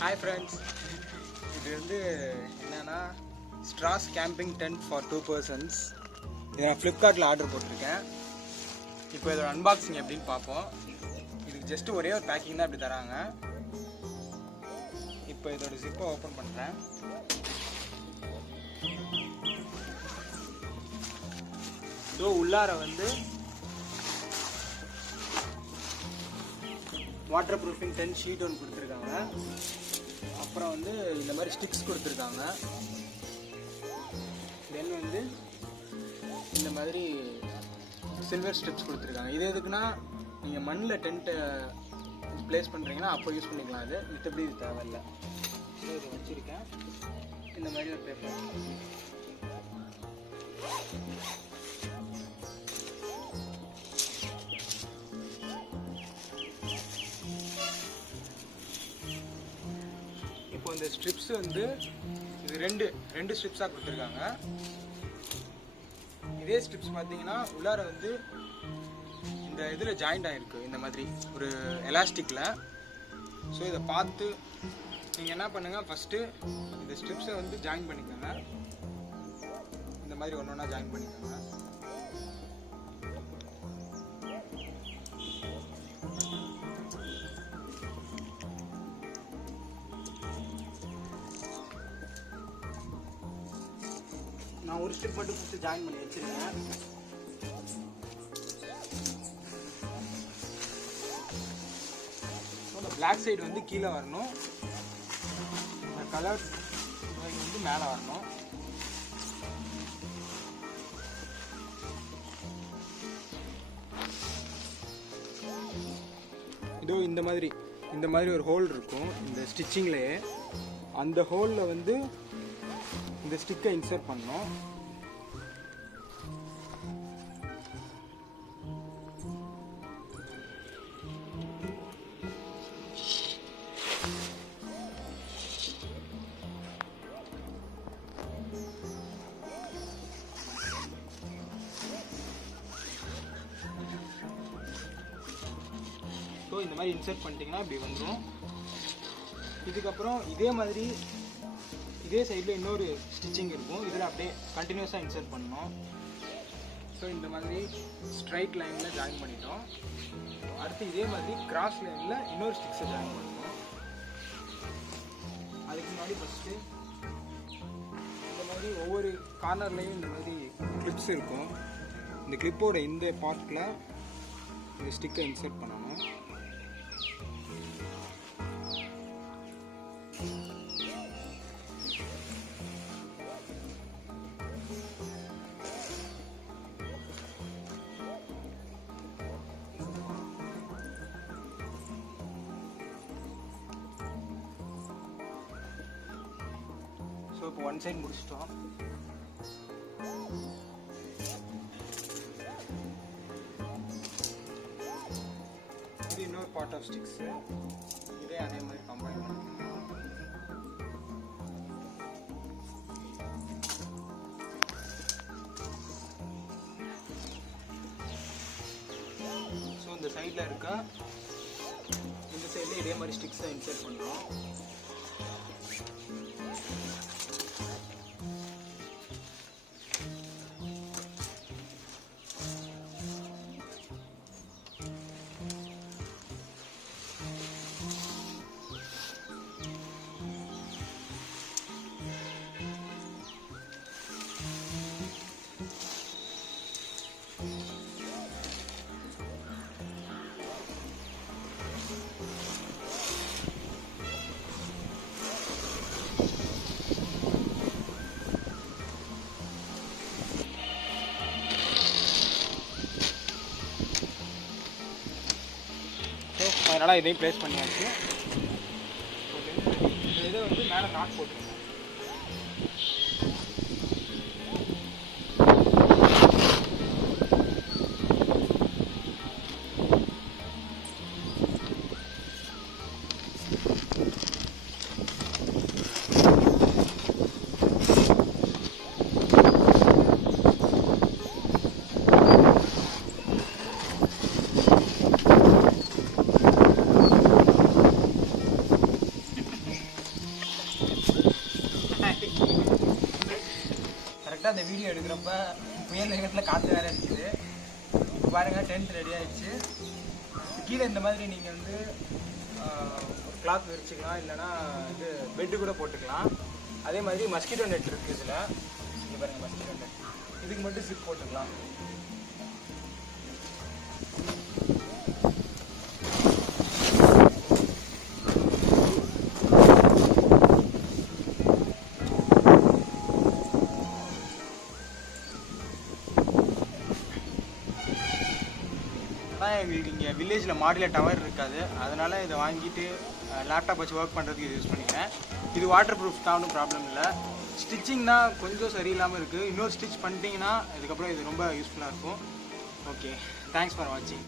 Hi friends, இது வந்து என்னன்னா Strauss camping tent for 2 persons. இதை நான் ஃப்ளிப்கார்ட்டில் ஆர்டர் போட்டிருக்கேன். இப்போ இதோட அன்பாக்சிங் எப்படின்னு பார்ப்போம். இதுக்கு ஜஸ்ட் ஒரே ஒரு பேக்கிங் தான் இப்படி தராங்க. இப்போ இதோட ஜிப்பை ஓப்பன் பண்ணுறேன். இதோ உள்ளார வந்து வாட்டர் ப்ரூஃபிங் 10 ஷீட் ஒன்று கொடுத்துருக்காங்க. அப்புறம் வந்து இந்த மாதிரி ஸ்டிக்ஸ் கொடுத்துருக்காங்க. தென் வந்து இந்த மாதிரி சில்வர் ஸ்ட்ரிப்ஸ் கொடுத்துருக்காங்க. இது எதுக்குன்னா நீங்கள் மண்ணில் டென்ட்டை ப்ளேஸ் பண்ணுறீங்கன்னா அப்போ யூஸ் பண்ணிக்கலாம். அது மித்தபடி இது தேவையில்லை. ஸோ இதை வச்சுருக்கேன். இந்த மாதிரி ஒரு பேப்பர். இப்போ இந்த ஸ்ட்ரிப்ஸ் வந்து இது ரெண்டு ஸ்ட்ரிப்ஸாக கொடுத்துருக்காங்க. இதே ஸ்ட்ரிப்ஸ் பார்த்தீங்கன்னா உள்ளார வந்து இந்த இதில் ஜாயிண்ட் ஆகிருக்கு இந்த மாதிரி ஒரு எலாஸ்டிக்கில். ஸோ இதை பார்த்து நீங்கள் என்ன பண்ணுங்கள், ஃபஸ்ட்டு இந்த ஸ்ட்ரிப்ஸை வந்து ஜாயின் பண்ணிக்கோங்க. இந்த மாதிரி ஒன்று ஒன்றா ஜாயின் பண்ணிக்கோங்க. நான் ஒரு ஸ்ட்ரிப் மட்டும் ஃபஸ்ட்டு ஜாயின் பண்ணி வச்சுருக்கேன். இந்த பிளாக் சைடு வந்து கீழே வரணும், இந்த கலர் வந்து மேலே வரணும். இதோ இந்த மாதிரி ஒரு ஹோல் இருக்கும் இந்த ஸ்டிச்சிங்லேயே. அந்த ஹோலில் வந்து இந்த ஸ்டிக்கை இன்சர்ட் பண்ணோம். ஸோ இந்த மாதிரி இன்சர்ட் பண்ணிட்டீங்கன்னா இப்படி வந்துடும். இதுக்கப்புறம் இதே சைடில் இன்னொரு ஸ்டிச்சிங் இருக்கும். இதில் அப்படியே கண்டினியூஸாக இன்சர்ட் பண்ணணும். ஸோ இந்த மாதிரி ஸ்ட்ரைட் லைனில் ஜாயின் பண்ணிட்டோம். அடுத்து இதே மாதிரி கிராஸ் லைனில் இன்னொரு ஸ்டிக்ஸை ஜாயின் பண்ணணும். அதுக்கு முன்னாடி ஃபஸ்ட்டு இந்த மாதிரி ஒவ்வொரு கார்னர்லேயும் இந்த மாதிரி கிளிப்ஸ் இருக்கும். இந்த கிளிப்போட இந்த பார்ட்டில் இந்த ஸ்டிக்கை இன்சர்ட் பண்ணணும். ஸோ இப்போ ஒன் சைட் முடிச்சிட்டோம். இது இன்னொரு பார்ட் ஆஃப் ஸ்டிக்ஸு. இதே அதே மாதிரி கம்பைன் பண்ணிக்கலாம். ஸோ இந்த சைடில் இருக்க இந்த சைடில் இதே மாதிரி ஸ்டிக்ஸை இன்சர்ட் பண்ணுறோம். அதனால் இதையும் ப்ளேஸ் பண்ணியாச்சு. இந்த இதை வந்து மேலே நாட் போட்டுருங்க. கரெக்டாக அந்த வீடியோ எடுக்கிறப்ப புயல் வேகத்தில் காற்று வேறு இருக்குது. இப்போ பாருங்கள் டென்ட் ரெடி ஆகிடுச்சு. கீழே இந்த மாதிரி நீங்கள் வந்து கிளாத் விரிச்சிக்கலாம், இல்லைனா இது பெட்டு கூட போட்டுக்கலாம். அதே மாதிரி மஸ்கிட்டோ நெட் இருக்குது இதில். இங்கே பாருங்கள் மஸ்கிட்டோ நெட், இதுக்கு மட்டும் ஜிப் போட்டுக்கலாம். ஆனால் எங்களுக்கு இங்கே வில்லேஜில் மாடியில் டவர் இருக்காது, அதனால் இதை வாங்கிட்டு லேப்டாப் வச்சு ஒர்க் பண்ணுறதுக்கு இது யூஸ் பண்ணிக்கிறேன். இது வாட்டர் ப்ரூஃப் தான், ஒன்றும் ப்ராப்ளம் இல்லை. ஸ்டிச்சிங்னா கொஞ்சம் சரியில்லாமல் இருக்குது. இன்னொரு ஸ்டிச் பண்ணிட்டீங்கன்னா இதுக்கப்புறம் இது ரொம்ப யூஸ்ஃபுல்லாக இருக்கும். ஓகே, தேங்க்ஸ் ஃபார் வாட்சிங்.